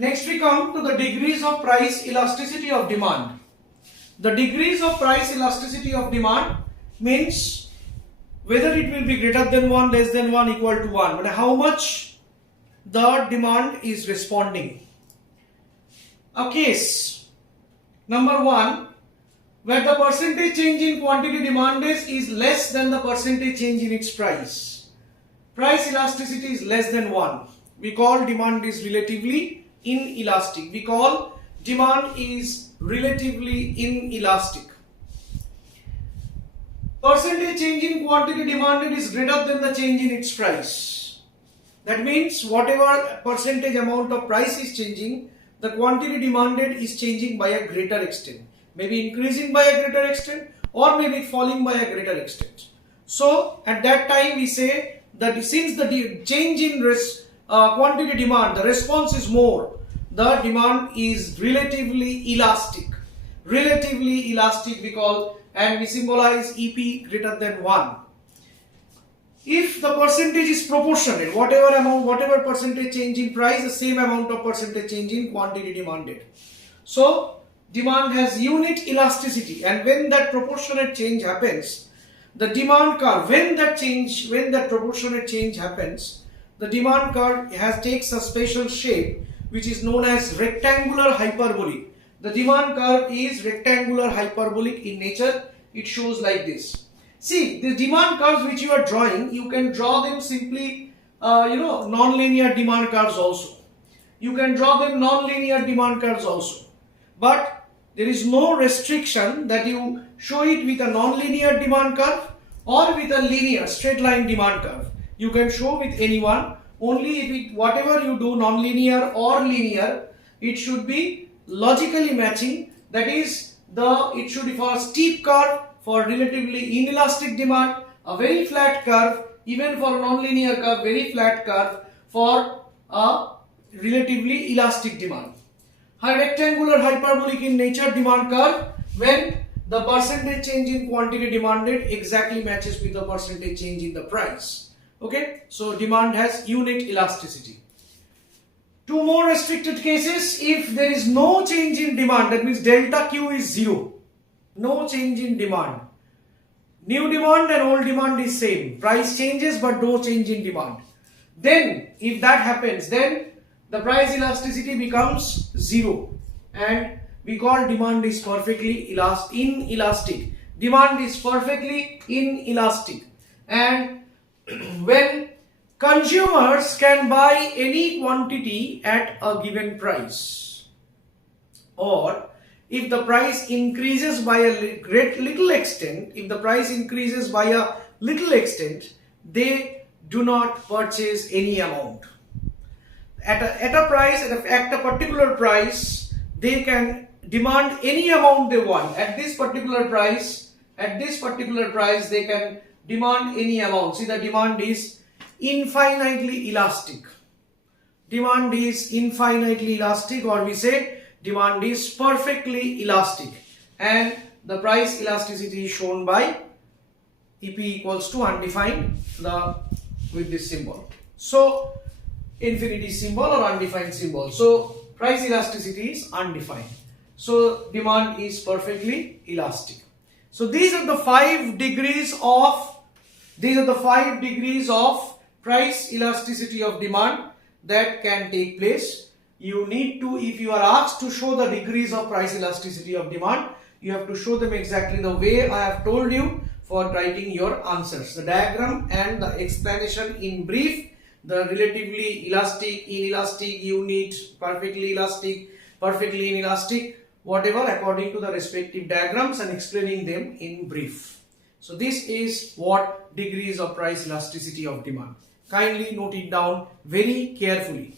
Next we come to the degrees of price elasticity of demand. The degrees of price elasticity of demand means whether it will be greater than 1, less than 1, equal to 1, but how much the demand is responding. A case number 1 where the percentage change in quantity demanded is less than the percentage change in its price. Price elasticity is less than 1. We call demand is relatively inelastic. We call demand is relatively inelastic. Percentage change in quantity demanded is greater than the change in its price. That means whatever percentage amount of price is changing, the quantity demanded is changing by a greater extent. Maybe increasing by a greater extent or maybe falling by a greater extent. So at that time we say that since the change in quantity demand, the response is more, the demand is relatively elastic. Relatively elastic we call, and we symbolize EP greater than 1. If the percentage is proportionate, whatever percentage change in price, the same amount of percentage change in quantity demanded. So demand has unit elasticity, and when that proportionate change happens, the demand curve, when that proportionate change happens, the demand curve takes a special shape which is known as rectangular hyperbolic. The demand curve is rectangular hyperbolic in nature. It shows like this. See, the demand curves which you are drawing, you can draw them simply, non-linear demand curves also. You can draw them non-linear demand curves also. But there is no restriction that you show it with a non-linear demand curve or with a linear straight line demand curve. You can show with any one. Only if whatever you do, non-linear or linear, it should be logically matching. That is, it should be for a steep curve for relatively inelastic demand, a very flat curve, even for a non-linear curve, very flat curve for a relatively elastic demand. A rectangular hyperbolic in nature demand curve when the percentage change in quantity demanded exactly matches with the percentage change in the price. Okay, so demand has unit elasticity. Two more restricted cases: if there is no change in demand, that means delta Q is 0, no change in demand. New demand and old demand is same, price changes but no change in demand. Then if that happens, then the price elasticity becomes 0 and we call demand is perfectly inelastic. Demand is perfectly inelastic, and when consumers can buy any quantity at a given price, or if the price increases by a little extent, they do not purchase any amount. At a particular price, they can demand any amount they want. At this particular price, they can demand any amount. See, the demand is infinitely elastic. Demand is infinitely elastic, or we say demand is perfectly elastic, and the price elasticity is shown by EP equals to undefined with this symbol. So infinity symbol or undefined symbol. So price elasticity is undefined. So demand is perfectly elastic. So these are the 5 degrees of price elasticity of demand that can take place. You need to, if you are asked to show the degrees of price elasticity of demand, you have to show them exactly the way I have told you for writing your answers. The diagram and the explanation in brief, the relatively elastic, inelastic, unit, perfectly elastic, perfectly inelastic, whatever according to the respective diagrams, and explaining them in brief. So this is what degrees of price elasticity of demand. Kindly note it down very carefully.